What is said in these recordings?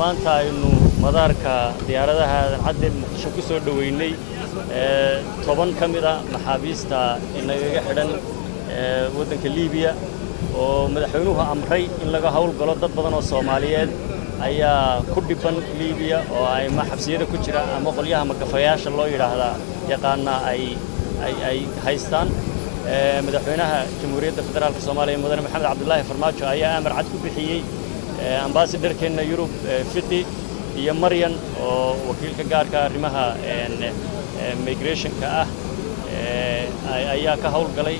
maanta aynu madaarka diyaaradaha aadan cadde muqdisho ku soo dhaweynay 10 ka mid ah maxaabiista inagaga xidhan waddanka Liibiya oo madaxweynuhu amray in laga hawlgalo dad badan oo Soomaaliyeed ayaa ku dhiban Liibiya oo ay xabsiyada ku jira ama qolyaha magafayaasha loo yiraahdo yaqaana ay haystaan madaxweynaha Jamhuuriyadda Federaalka Soomaaliya Mudane Maxamed Cabdullaahi Farmaajo ayaa amar cad ku bixiyay ambassador-keena Yurub Fiqi iyo Maryan oo wakiilka gaarka arrimaha migration-ka ah ayaa ka hawlgalay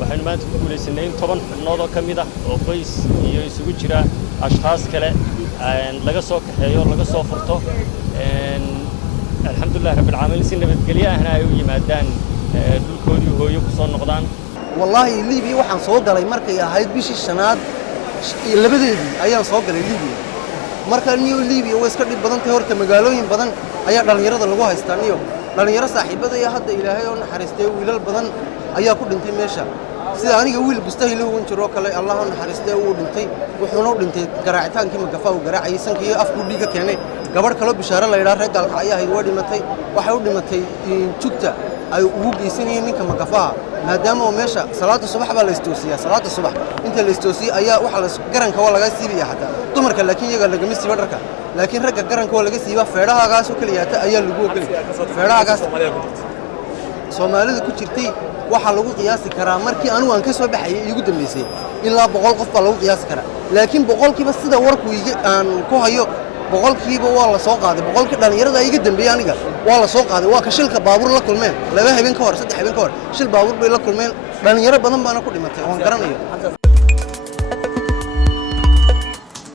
waxaan maanta ku guuleysanay 10 xubnood oo kamid ah oo qoys iyo isugu jira ashxaas kale laga soo kaxeeyo laga soo furto alxamdulillah rabbil caalamiin si nabadgelyo ahna ay u yimaadaan dhulkoodii hooyo ku soo noqdaan wallahi Liibiya waxaan soo galay markay ahayd bishii shanaad labadeedii ayaan soo galay Liibiya marka niyo Liibiya way iska dhib badan tahay horta magaalooyin badan ayaa dhalinyarada lagu haystaa niyo dhalinyaro saaxiibada iyo hadda Ilaahay oo naxariistay wiilal badan ayaa ku dhintay meesha sida aniga wiil bustahil oo jiro kale Allah oo naxariistay uu dhintay wuxuuna u dhintay garaacitaankii magafa uu garaacay sankii afku dhiiga keenay gabar kale bishaara la yiraahdo reer dalka ayaa ay dhimatay waxay u dhimatay jugta ay ugu geysanayeen ninka magafaha maadaama oo meesha salaada subax baa la istoosiyaa salaada subax inta la istoosiyo ayaa waxa la garanka waa laga siibiyaa hada dumarka laakiin iyaga laga misiba dharka laakiin ragga garanka waa laga siiba feedhahagaas oo kaliya ayaa lagu ogolay feedhahagaas Soomaalida ku jirtay waxa lagu qiyaasi karaa markii anigu aan ka soo baxay igu dambeysay ilaa 100 qof baa lagu qiyaasi karaa laakiin 100kiiba sida warku aan ku hayo 100kiiba waa la soo qaaday 100kii dhalinyarada iga dambeeyay aniga waa la soo qaaday waa ka shilka baabuur la kulmeen laba habeen ka hor saddex habeen ka hor shil baabuur bay la kulmeen dhalinyaro badan baana ku dhimatay oo garanayo